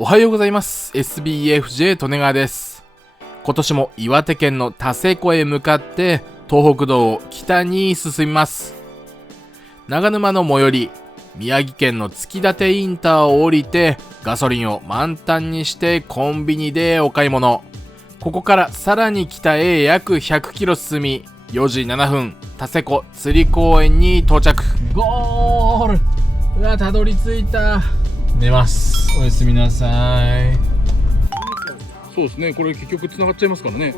おはようございます。 SBFJ 利根川です。今年も岩手県の田瀬湖へ向かって東北道を北に進みます。長沼の最寄り宮城県の月舘インターを降りてガソリンを満タンにしてコンビニでお買い物。ここからさらに北へ約100キロ進み、4時7分田瀬湖釣り公園に到着。ゴール。うわ、たどり着いた。寝ます。おやすみなさい。そうですね、これ結局つながっちゃいますからね。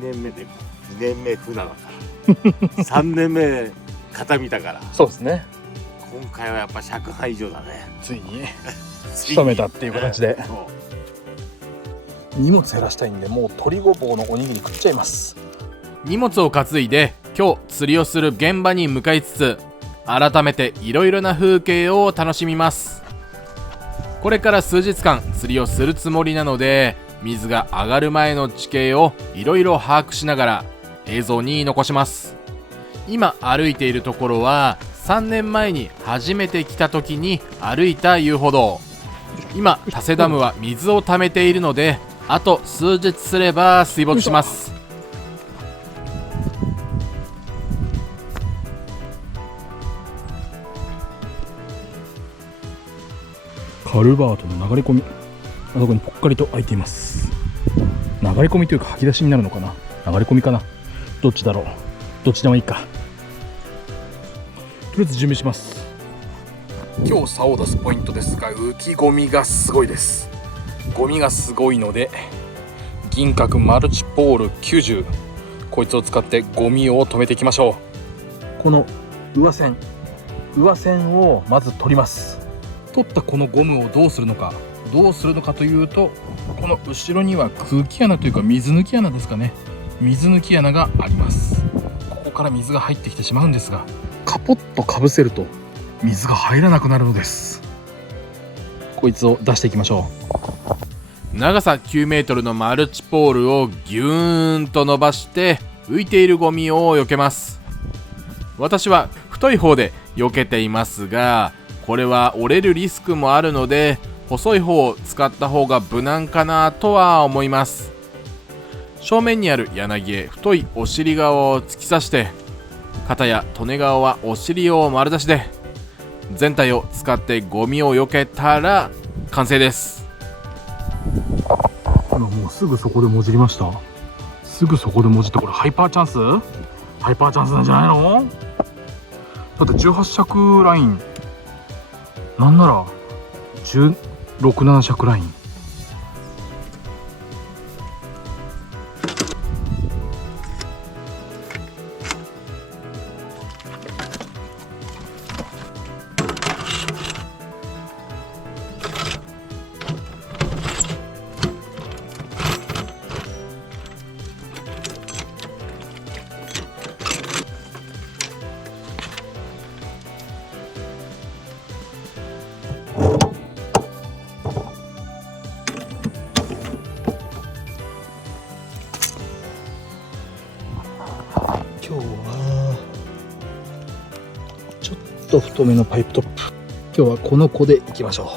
2年目で2年目船だから3年目片見たから。そうですね、今回はやっぱ100杯以上だね。ついに仕留めたっていう形で荷物減らしたいんで、もう鶏ごぼうのおにぎり食っちゃいます。荷物を担いで今日釣りをする現場に向かいつつ、改めていろいろな風景を楽しみます。これから数日間釣りをするつもりなので、水が上がる前の地形をいろいろ把握しながら映像に残します。今歩いているところは3年前に初めて来た時に歩いた遊歩道。今田瀬ダムは水を溜めているので、あと数日すれば水没します。カルバートの流れ込み、あそこにぽっかりと開いています。流れ込みというか吐き出しになるのかな、流れ込みかな、どっちだろう、どっちでもいいか。とりあえず準備します。今日竿を出すポイントですが、浮きゴミがすごいです。ゴミがすごいので銀閣マルチポール90、こいつを使ってゴミを止めていきましょう。この上線をまず取ります。取ったこのゴムをどうするのかというと、この後ろには空気穴というか水抜き穴ですかね、水抜き穴があります。ここから水が入ってきてしまうんですが、カポッとかぶせると水が入らなくなるのです。こいつを出していきましょう。長さ9メートルのマルチポールをギューンと伸ばして浮いているゴミを避けます。私は太い方で避けていますが、これは折れるリスクもあるので細い方を使った方が無難かなとは思います。正面にある柳へ太いお尻側を突き刺して、肩や利根側はお尻を丸出しで、全体を使ってゴミを避けたら完成です。今もうすぐそこでもじりました。すぐそこでもじって、これハイパーチャンスなんじゃないの？だって18尺ライン、なんなら16、17尺ライン。今日はちょっと太めのパイプトップ。今日はこの子でいきましょう。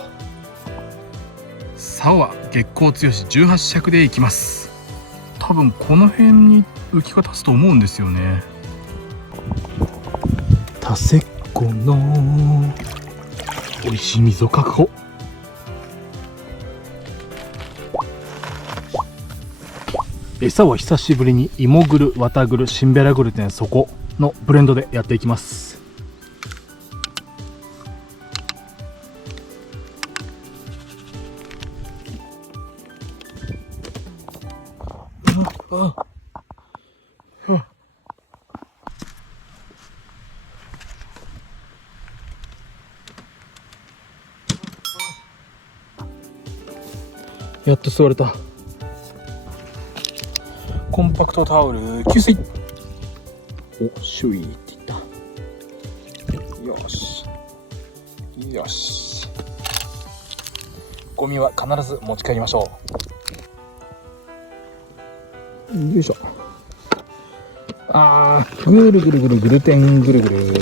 竿は月光強し18尺でいきます。多分この辺に浮きが立つと思うんですよね。田瀬湖の美味しい水を確保。餌は久しぶりに芋グル、綿グル、シンベラグルテン、底のブレンドでやっていきます。やっと座れた。コンパクトタオル給水。お、シュイっていった。よしよし。ゴミは必ず持ち帰りましょう。よいしょ。ぐるぐるぐるぐるてんぐるぐる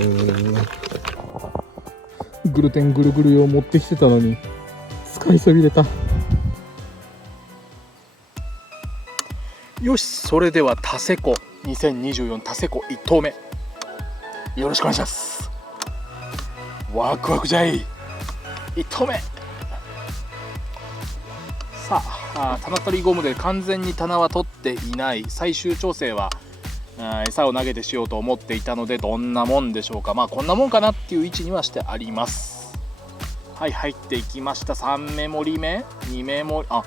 ぐるてんぐるぐるを持ってきてたのに使いそびれた。よし、それではタセコ2024タセコ1投目よろしくお願いします。ワクワクじゃい。1投目。さあ、棚取りゴムで完全に棚は取っていない。最終調整は餌を投げてしようと思っていたので、どんなもんでしょうか。まあこんなもんかなっていう位置にはしてあります。はい、入っていきました。3目盛り目2目盛り、あ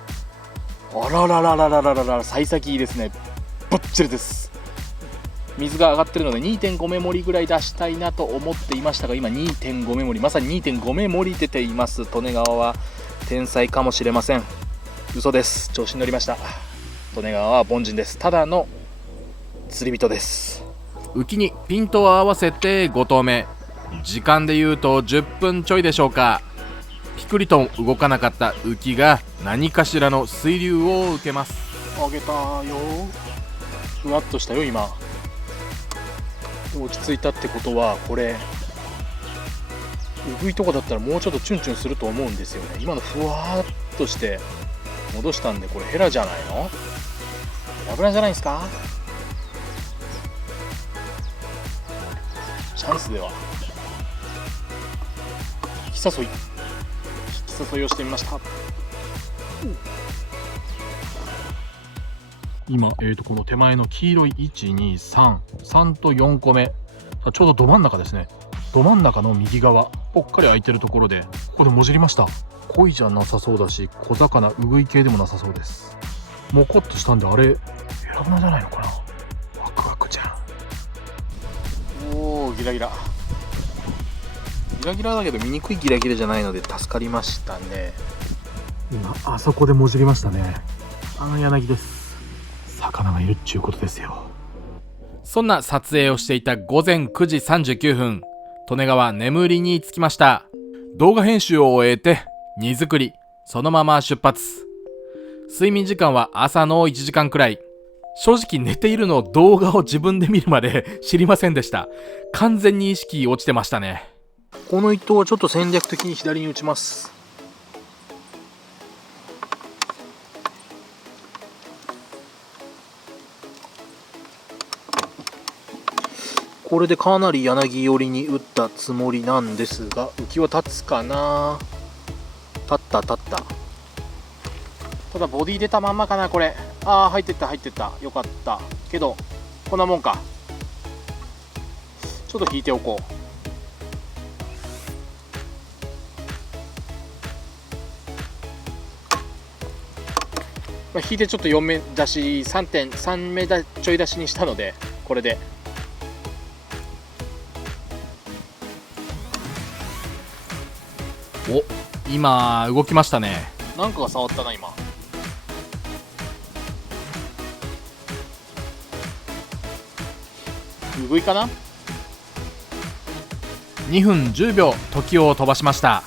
らららららららら、幸先いいですね。バッチリです。水が上がってるので 2.5 目盛りぐらい出したいなと思っていましたが、今 2.5 目盛り、まさに 2.5 目盛り出ています。利根川は天才かもしれません。嘘です。調子に乗りました。利根川は凡人です。ただの釣り人です。浮きにピントを合わせて5投目。時間で言うと10分ちょいでしょうか。ピクリと動かなかった浮きが何かしらの水流を受けます。上げたよ。ふわっとしたよ。今落ち着いたってことは、これうぐいとかだったらもうちょっとチュンチュンすると思うんですよね。今のふわっとして戻したんで、これヘラじゃないの？危ないじゃないですか。チャンスでは引き誘いをしてみました。今、この手前の黄色い123と4個目、ちょうどど真ん中ですね。ど真ん中の右側ぽっかり空いてるところで、ここでもじりました。鯉じゃなさそうだし、小魚うぐい系でもなさそうです。もこっとしたんで、あれヘラブナじゃないのかな。ワクワクじゃん。おお、ギラギラだけど見にくいギラギラじゃないので助かりましたね。今あそこでもじりましたね。あの柳です。魚がいるっちゅうことですよ。そんな撮影をしていた午前9時39分、利根川眠りにつきました。動画編集を終えて荷造り、そのまま出発。睡眠時間は朝の1時間くらい。正直寝ているのを動画を自分で見るまで知りませんでした。完全に意識落ちてましたね。この一投はちょっと戦略的に左に打ちます。これでかなり柳寄りに打ったつもりなんですが、浮きは立つかな。立った。ただボディ出たまんまかなこれ。ああ、入ってった。よかったけど、こんなもんか。ちょっと引いておこう。引いてちょっと4目出し、3目ちょい出しにしたので、これでお、今動きましたね。なんかが触ったな今。うぐいかな。2分10秒時を飛ばしました。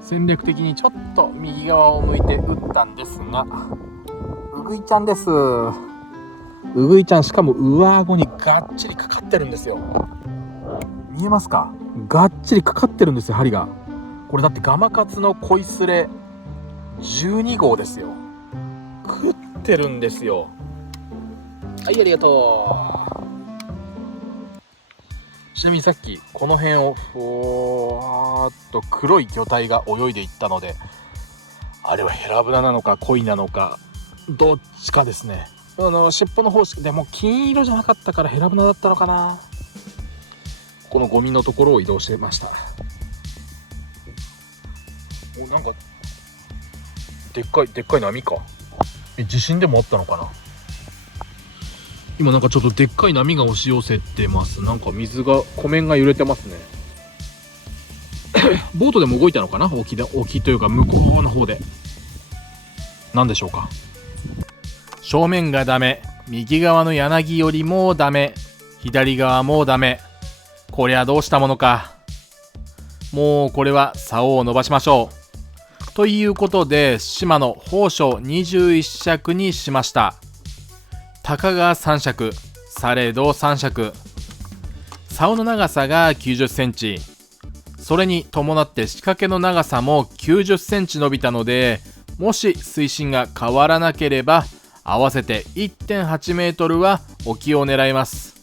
戦略的にちょっと右側を向いて打ったんですが、うぐいちゃんです。うぐいちゃん、しかも上顎にがっちりかかってるんですよ。見えますか？がっちりかかってるんですよ、針が。これだってガマカツの恋スレ12号ですよ。食ってるんですよ。はい、ありがとう。ちなみにさっきこの辺をふわーっと黒い魚体が泳いでいったので、あれはヘラブナなのか鯉なのかどっちかですね。尻尾の方でも金色じゃなかったからヘラブナだったのかな。このゴミのところを移動してました。お、なんかでっかい波か。地震でもあったのかな。今なんかちょっとでっかい波が押し寄せてます。なんか水が、湖面が揺れてますね。ボートでも動いたのかな。沖というか向こうの方で。何でしょうか。正面がダメ、右側の柳よりもダメ、左側もダメ。こりゃどうしたものか。もうこれは竿を伸ばしましょう。ということで島の宝章21尺にしました。たかが3尺、されど3尺。竿の長さが90センチ。それに伴って仕掛けの長さも90センチ伸びたので、もし水深が変わらなければ合わせて 1.8 メートルは沖を狙います。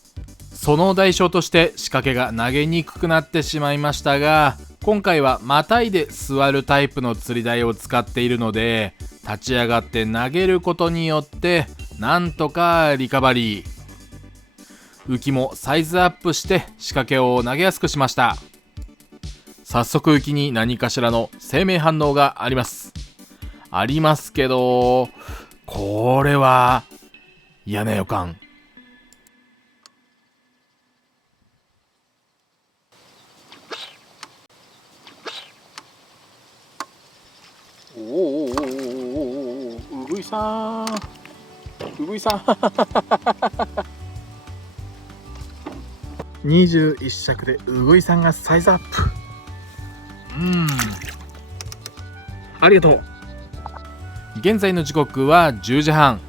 その代償として仕掛けが投げにくくなってしまいましたが、今回はまたいで座るタイプの釣り台を使っているので、立ち上がって投げることによってなんとかリカバリー。浮きもサイズアップして仕掛けを投げやすくしました。早速浮きに何かしらの生命反応がありますけど、これは嫌な予感。おうぐいさん、うぐいさん21尺でうぐいさんがサイズアップ。ありがとう。現在の時刻は10時半。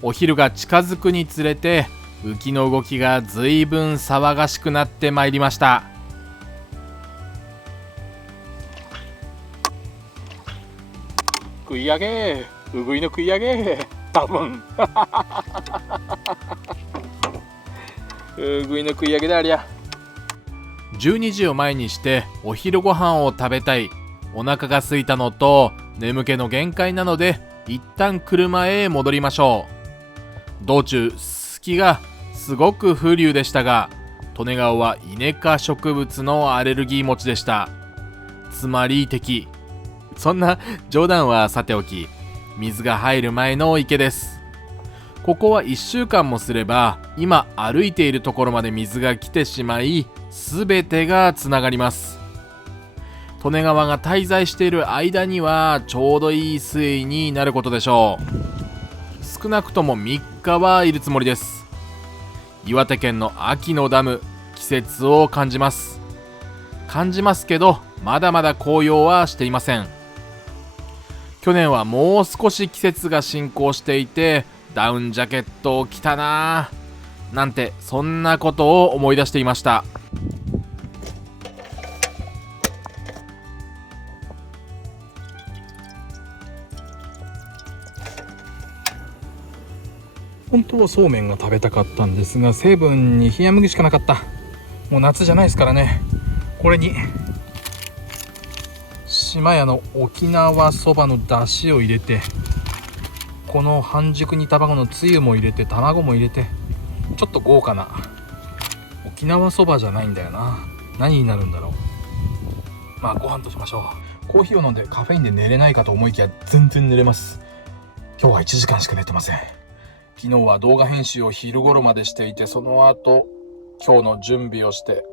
お昼が近づくにつれて浮きの動きがずいぶん騒がしくなってまいりました。食い上げ、うぐいの食い上げ、多分うぐいの食い上げでありゃ。12時を前にしてお昼ご飯を食べたい、お腹が空いたのと眠気の限界なので一旦車へ戻りましょう。道中スキがすごく風流でしたが、利根川はイネ科植物のアレルギー持ちでした。つまり敵。そんな冗談はさておき、水が入る前の池です。ここは1週間もすれば今歩いているところまで水が来てしまい、全てがつながります。利根川が滞在している間にはちょうどいい水位になることでしょう。少なくとも3日はいるつもりです。岩手県の秋のダム、季節を感じますけど、まだまだ紅葉はしていません。去年はもう少し季節が進行していてダウンジャケットを着たなぁなんて、そんなことを思い出していました。本当はそうめんが食べたかったんですが、成分に冷麦しかなかった。もう夏じゃないですからね。これに島屋の沖縄そばの出汁を入れて、この半熟煮卵のつゆも入れて、卵も入れて、ちょっと豪華な沖縄そばじゃないんだよな。何になるんだろう。まあご飯としましょう。コーヒーを飲んでカフェインで寝れないかと思いきや全然寝れます。今日は1時間しか寝てません。昨日は動画編集を昼頃までしていて、その後今日の準備をして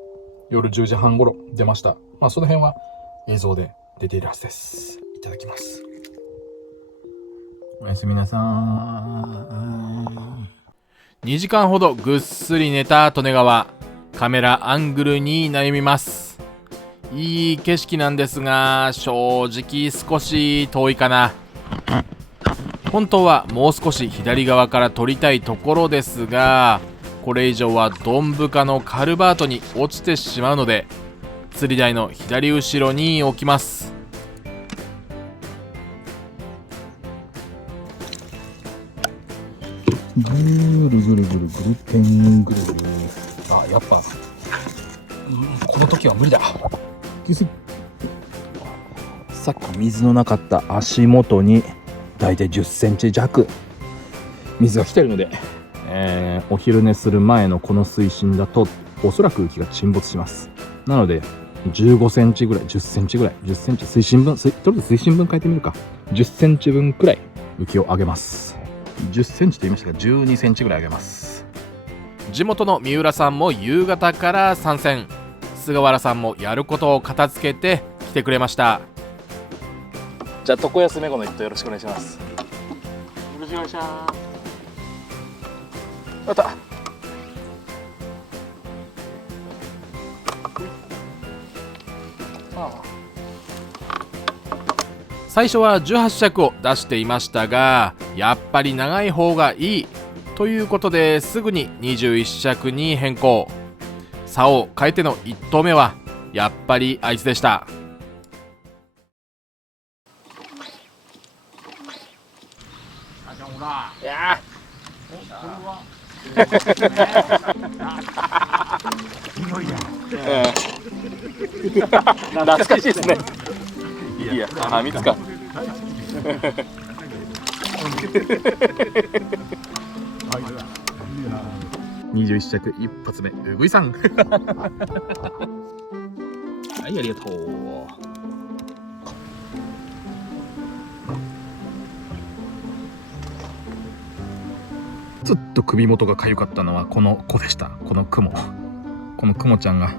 夜10時半頃出ました。まあその辺は映像で出ているはずです。いただきます。おやすみなさーい。2時間ほどぐっすり寝た利根川。カメラアングルに悩みます。いい景色なんですが、正直少し遠いかな。本当はもう少し左側から撮りたいところですが、これ以上はドン深のカルバートに落ちてしまうので、釣り台の左後ろに置きます。ぐるぐるぐるぐるペンぐるぐる。あ、やっぱ、この時は無理だ。さっき水のなかった足元にだいたい10センチ弱水が来てるので、お昼寝する前のこの水深だとおそらく浮きが沈没します。なので15センチぐらい、10センチぐらい、10センチ水深分、とりあえず水深分変えてみるか。10センチ分くらい浮きを上げます。10センチと言いましたが12センチぐらい上げます。地元の三浦さんも夕方から参戦。菅原さんもやることを片付けて来てくれました。じゃあ床安めごの一投よろしくお願いします。よろしくお願いします。やった。最初は18尺を出していましたが、やっぱり長い方がいいということですぐに21尺に変更。竿を変えての1投目はやっぱりあいつでした。いや懐かしいですね。いや、あ、見つか。21着一発目、うぐいさん。はい、ありがとう。ずっと首元が痒かったのはこの子でした。このクモちゃんが、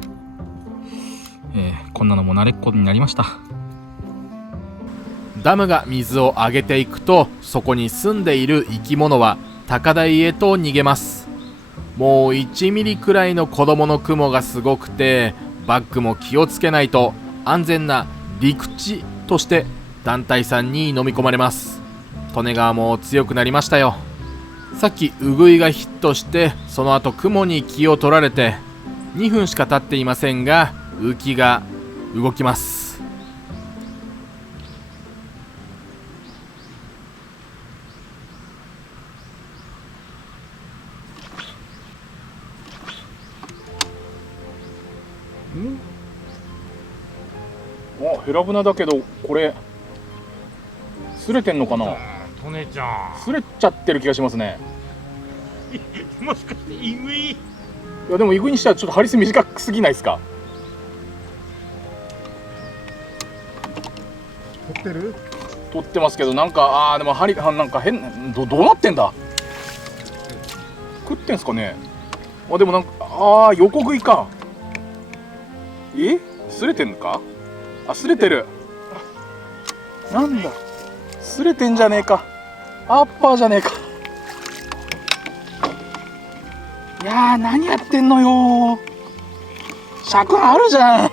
こんなのも慣れっこになりました。ダムが水を上げていくと、そこに住んでいる生き物は高台へと逃げます。もう1ミリくらいの子供のクモがすごくて、バッグも気をつけないと安全な陸地として団体さんに飲み込まれます。利根川も強くなりましたよ。さっきウグイがヒットして、その後クモに気を取られて2分しか経っていませんが、浮きが動きます。あ、ヘラブナだけどこれ擦れてんのかな。トネちゃん、擦れちゃってる気がしますね。もしかしてイグイ？いやでもイグイにしてはちょっとハリス短くすぎないですか。取ってる？取ってますけど、なんかでも針がなんか変、どうなってんだ。食ってんすかね。でもなんか横食いか。擦れてんのか。擦れてる。なんだ、擦れてんじゃねえか。アッパーじゃねえか。いやー、何やってんのよ。尺あるじゃん。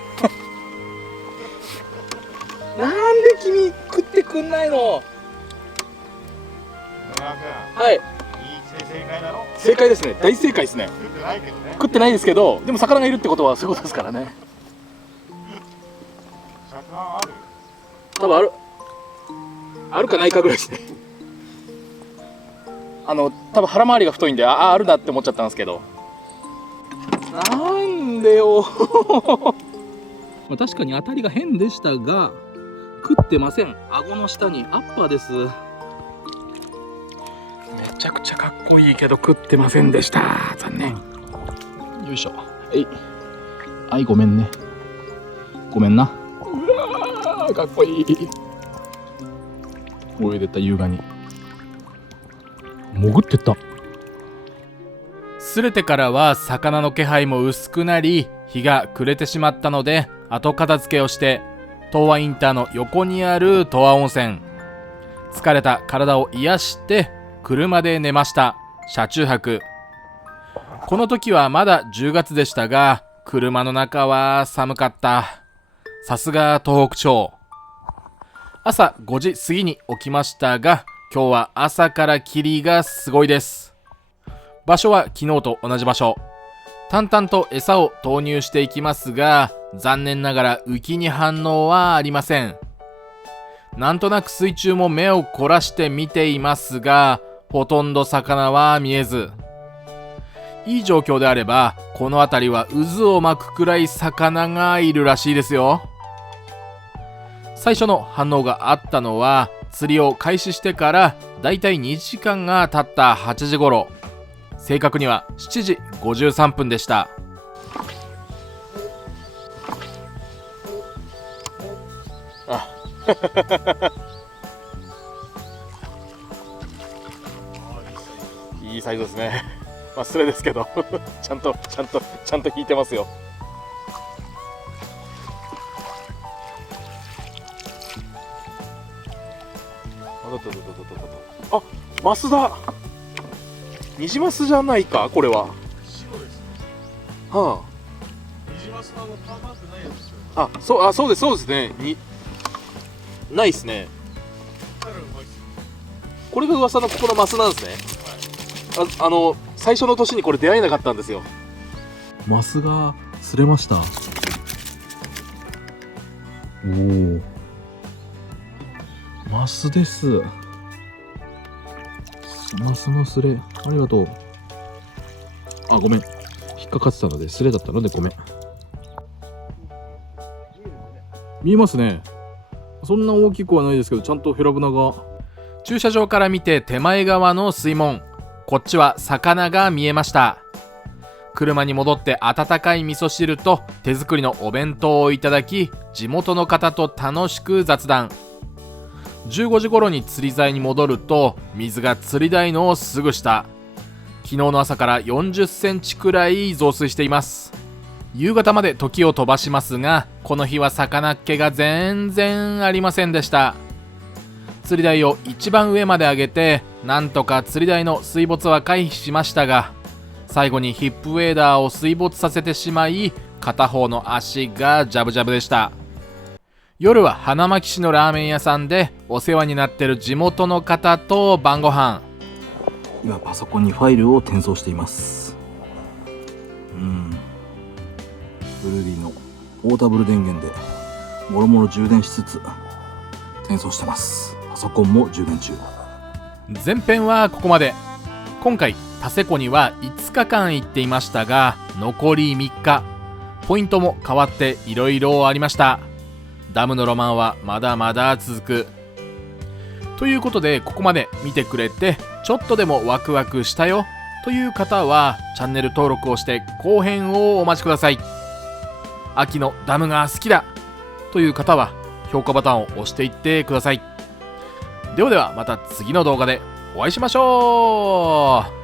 なんで君食ってくんないの。はい。正解だろ。正解ですね。大正解ですね。食ってないけどね。食ってないですけど、でも魚がいるってことはそういうことですからね。魚ある？多分あるかないかぐらいですね。多分腹回りが太いんで、あるなって思っちゃったんですけど。なんでよ。まあ確かに当たりが変でしたが、食ってません。顎の下にアッパーです。めちゃくちゃかっこいいけど食ってませんでした。残念。よいしょ。はい、ごめんね。ごめんな。うわー、かっこいい。泳いでった優雅に潜ってった。擦れてからは魚の気配も薄くなり、日が暮れてしまったので後片付けをして、東和インターの横にある東和温泉、疲れた体を癒して車で寝ました。車中泊。この時はまだ10月でしたが、車の中は寒かった。さすが東北地方。朝5時過ぎに起きましたが、今日は朝から霧がすごいです。場所は昨日と同じ場所。淡々と餌を投入していきますが、残念ながら浮きに反応はありません。なんとなく水中も目を凝らして見ていますが、ほとんど魚は見えず。いい状況であれば、この辺りは渦を巻くくらい魚がいるらしいですよ。最初の反応があったのは、釣りを開始してからだいたい2時間が経った8時頃。正確には7時53分でした。いいサイズですね。失礼ですけどちゃんと引いてますよ。マスだ。ニジマスじゃないかこれは。白ですね。はニジマスのパーマークないやつですよ。あ、そうですそうですね。ないっすね。たらうまいっすよ。これが噂のここのマスなんですね。最初の年にこれ出会えなかったんですよ。マスが釣れました。おお、マスです。マスのスレ、ありがとう。あ、ごめん、引っかかってたのでスレだったのでごめん。見えますね。そんな大きくはないですけど、ちゃんとヘラブナが。駐車場から見て手前側の水門、こっちは魚が見えました。車に戻って温かい味噌汁と手作りのお弁当をいただき、地元の方と楽しく雑談。15時頃に釣り竿に戻ると、水が釣り台のすぐ下。昨日の朝から40センチくらい増水しています。夕方まで時を飛ばしますが、この日は魚っ気が全然ありませんでした。釣り台を一番上まで上げて、なんとか釣り台の水没は回避しましたが、最後にヒップウェーダーを水没させてしまい、片方の足がジャブジャブでした。夜は花巻市のラーメン屋さんでお世話になってる地元の方と晩ご飯。今パソコンにファイルを転送しています。ブルービーのポータブル電源でもろもろ充電しつつ転送してます。パソコンも充電中。前編はここまで。今回田瀬湖には5日間行っていましたが、残り3日。ポイントも変わっていろいろありました。ダムのロマンはまだまだ続く。ということで、ここまで見てくれてちょっとでもワクワクしたよという方はチャンネル登録をして後編をお待ちください。秋のダムが好きだという方は評価ボタンを押していってください。ではまた次の動画でお会いしましょう。